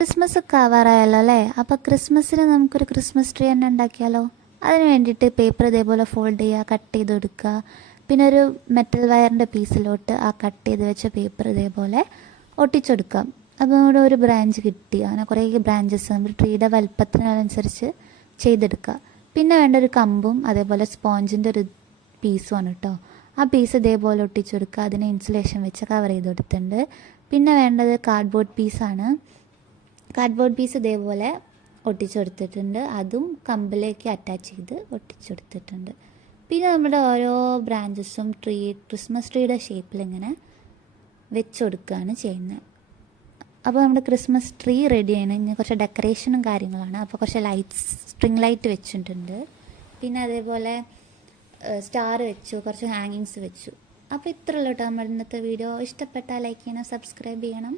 Christmas ഒക്കെ ആവാറായല്ലോ അല്ലേ? അപ്പോൾ ക്രിസ്മസിന് നമുക്കൊരു ക്രിസ്മസ് ട്രീ തന്നെ ഉണ്ടാക്കിയാലോ? അതിന് വേണ്ടിയിട്ട് പേപ്പർ ഇതേപോലെ ഫോൾഡ് ചെയ്യുക, കട്ട് ചെയ്ത് കൊടുക്കുക. പിന്നെ ഒരു മെറ്റൽ വയറിൻ്റെ പീസിലോട്ട് ആ കട്ട് ചെയ്ത് വെച്ച പേപ്പർ ഇതേപോലെ ഒട്ടിച്ചെടുക്കാം. അപ്പോൾ നമ്മുടെ ഒരു ബ്രാഞ്ച് കിട്ടി. അങ്ങനെ കുറേ ബ്രാഞ്ചസ് നമ്മൾ ട്രീയുടെ വലുപ്പത്തിനനുസരിച്ച് ചെയ്തെടുക്കുക. പിന്നെ വേണ്ട ഒരു കമ്പും അതേപോലെ സ്പോഞ്ചിൻ്റെ ഒരു പീസുമാണ് കേട്ടോ. ആ പീസ് ഇതേപോലെ ഒട്ടിച്ചെടുക്കുക. അതിനെ ഇൻസുലേഷൻ വെച്ച് കവർ ചെയ്ത് കൊടുത്തിട്ടുണ്ട്. പിന്നെ വേണ്ടത് കാർഡ്ബോർഡ് പീസാണ്. കാർഡ്ബോർഡ് പീസ് ഇതേപോലെ ഒട്ടിച്ചെടുത്തിട്ടുണ്ട്. അതും കമ്പിലേക്ക് അറ്റാച്ച് ചെയ്ത് ഒട്ടിച്ചെടുത്തിട്ടുണ്ട്. പിന്നെ നമ്മുടെ ഓരോ ബ്രാഞ്ചസും ക്രിസ്മസ് ട്രീയുടെ ഷേപ്പിൽ ഇങ്ങനെ വെച്ചെടുക്കുകയാണ് ചെയ്യുന്നത്. അപ്പോൾ നമ്മുടെ ക്രിസ്മസ് ട്രീ റെഡിയാണ്. ഇനി കുറച്ച് ഡെക്കറേഷനും കാര്യങ്ങളാണ്. അപ്പോൾ കുറച്ച് സ്ട്രിങ് ലൈറ്റ് വെച്ചിട്ടുണ്ട്. പിന്നെ അതേപോലെ സ്റ്റാർ വെച്ചു, കുറച്ച് ഹാങ്ങിങ്സ് വെച്ചു. അപ്പോൾ ഇത്രയുള്ളൂ കേട്ടോ നമ്മുടെ ഇന്നത്തെ വീഡിയോ. ഇഷ്ടപ്പെട്ടാൽ ലൈക്ക് ചെയ്യണം, സബ്സ്ക്രൈബ് ചെയ്യണം.